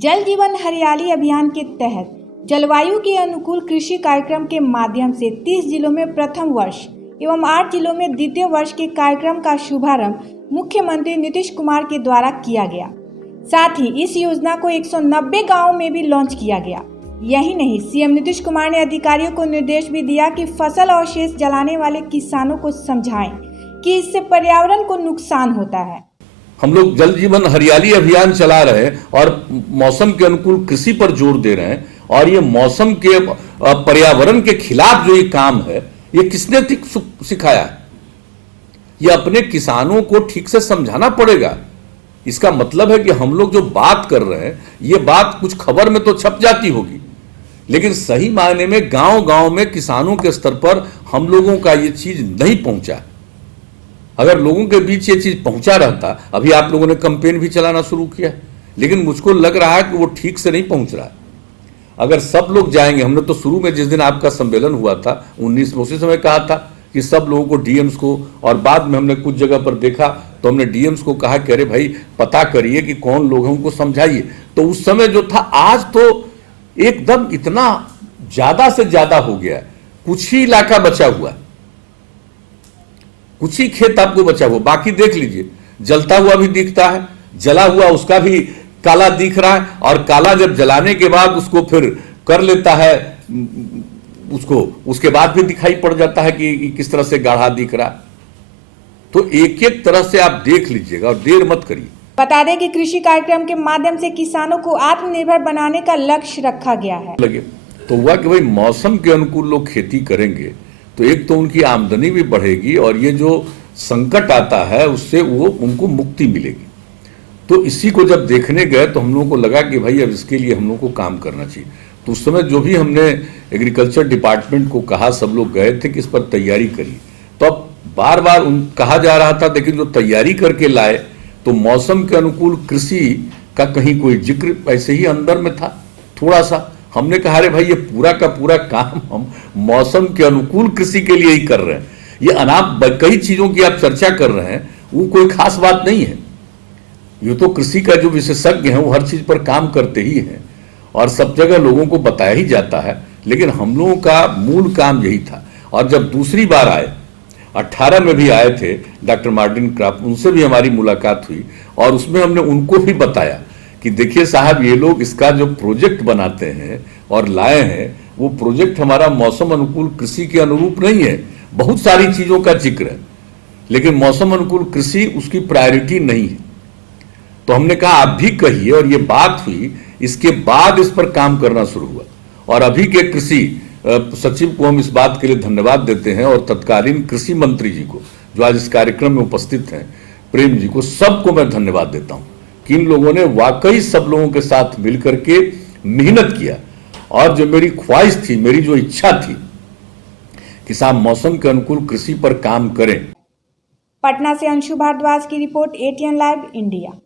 जल जीवन हरियाली अभियान के तहत जलवायु के अनुकूल कृषि कार्यक्रम के माध्यम से 30 जिलों में प्रथम वर्ष एवं 8 जिलों में द्वितीय वर्ष के कार्यक्रम का शुभारंभ मुख्यमंत्री नीतीश कुमार के द्वारा किया गया। साथ ही इस योजना को 190 गांवों में भी लॉन्च किया गया। यही नहीं, सीएम नीतीश कुमार ने अधिकारियों को निर्देश भी दिया कि फसल अवशेष जलाने वाले किसानों को समझाएं कि इससे पर्यावरण को नुकसान होता है। हम लोग जल जीवन हरियाली अभियान चला रहे हैं और मौसम के अनुकूल कृषि पर जोर दे रहे हैं। और ये मौसम के पर्यावरण के खिलाफ जो ये काम है, ये किसने सिखाया है? ये अपने किसानों को ठीक से समझाना पड़ेगा। इसका मतलब है कि हम लोग जो बात कर रहे हैं, ये बात कुछ खबर में तो छप जाती होगी, लेकिन सही मायने में गांव गांव में किसानों के स्तर पर हम लोगों का ये चीज नहीं पहुंचा। अगर लोगों के बीच ये चीज पहुंचा रहता, अभी आप लोगों ने कैंपेन भी चलाना शुरू किया, लेकिन मुझको लग रहा है कि वो ठीक से नहीं पहुंच रहा है। अगर सब लोग जाएंगे, हमने तो शुरू में जिस दिन आपका सम्मेलन हुआ था 19 में, उसी समय कहा था कि सब लोगों को, डीएम्स को, और बाद में हमने कुछ जगह पर देखा तो हमने डीएम्स को कहा कि अरे भाई पता करिए कि कौन लोग हैं, उनको समझाइए। तो उस समय जो था, आज तो एकदम इतना ज्यादा से ज्यादा हो गया। कुछ ही इलाका बचा हुआ, कुछ ही खेत आपको बचा हुआ, बाकी देख लीजिए जलता हुआ भी दिखता है, जला हुआ उसका भी काला दिख रहा है। और काला जब जलाने के बाद उसको फिर कर लेता है, उसको उसके बाद भी दिखाई पड़ जाता है कि किस तरह से गाढ़ा दिख रहा है। तो एक एक तरह से आप देख लीजिएगा और देर मत करिए। बता दें कि कृषि कार्यक्रम के माध्यम से किसानों को आत्मनिर्भर बनाने का लक्ष्य रखा गया है। लगे तो हुआ कि भाई मौसम के अनुकूल लोग खेती करेंगे तो एक तो उनकी आमदनी भी बढ़ेगी और ये जो संकट आता है उससे वो उनको मुक्ति मिलेगी। तो इसी को जब देखने गए तो हम लोगों को लगा कि भाई अब इसके लिए हम लोगों को काम करना चाहिए। तो उस समय जो भी हमने एग्रीकल्चर डिपार्टमेंट को कहा, सब लोग गए थे कि इस पर तैयारी करिए। तो अब बार बार कहा जा रहा था, लेकिन जो तैयारी करके लाए तो मौसम के अनुकूल कृषि का कहीं कोई जिक्र ऐसे ही अंदर में था थोड़ा सा। हमने कहा अरे भाई ये पूरा का पूरा काम हम मौसम के अनुकूल कृषि के लिए ही कर रहे हैं। ये अनाप कई चीजों की आप चर्चा कर रहे हैं, वो कोई खास बात नहीं है। ये तो कृषि का जो विशेषज्ञ है वो हर चीज पर काम करते ही हैं और सब जगह लोगों को बताया ही जाता है, लेकिन हम लोगों का मूल काम यही था। और जब दूसरी बार आए, 18 में भी आए थे डॉक्टर मार्टिन क्राफ्ट, उनसे भी हमारी मुलाकात हुई और उसमें हमने उनको भी बताया कि देखिए साहब, ये लोग इसका जो प्रोजेक्ट बनाते हैं और लाए हैं, वो प्रोजेक्ट हमारा मौसम अनुकूल कृषि के अनुरूप नहीं है। बहुत सारी चीजों का जिक्र है, लेकिन मौसम अनुकूल कृषि उसकी प्रायोरिटी नहीं है। तो हमने कहा आप भी कहिए, और ये बात हुई। इसके बाद इस पर काम करना शुरू हुआ और अभी के कृषि सचिव को हम इस बात के लिए धन्यवाद देते हैं और तत्कालीन कृषि मंत्री जी को, जो आज इस कार्यक्रम में उपस्थित हैं, प्रेम जी को, सबको मैं धन्यवाद देता हूं कि इन लोगों ने वाकई सब लोगों के साथ मिलकर के मेहनत किया। और जो मेरी ख्वाहिश थी, मेरी जो इच्छा थी कि साहब मौसम के अनुकूल कृषि पर काम करें। पटना से अंशु भारद्वाज की रिपोर्ट, ATN लाइव इंडिया।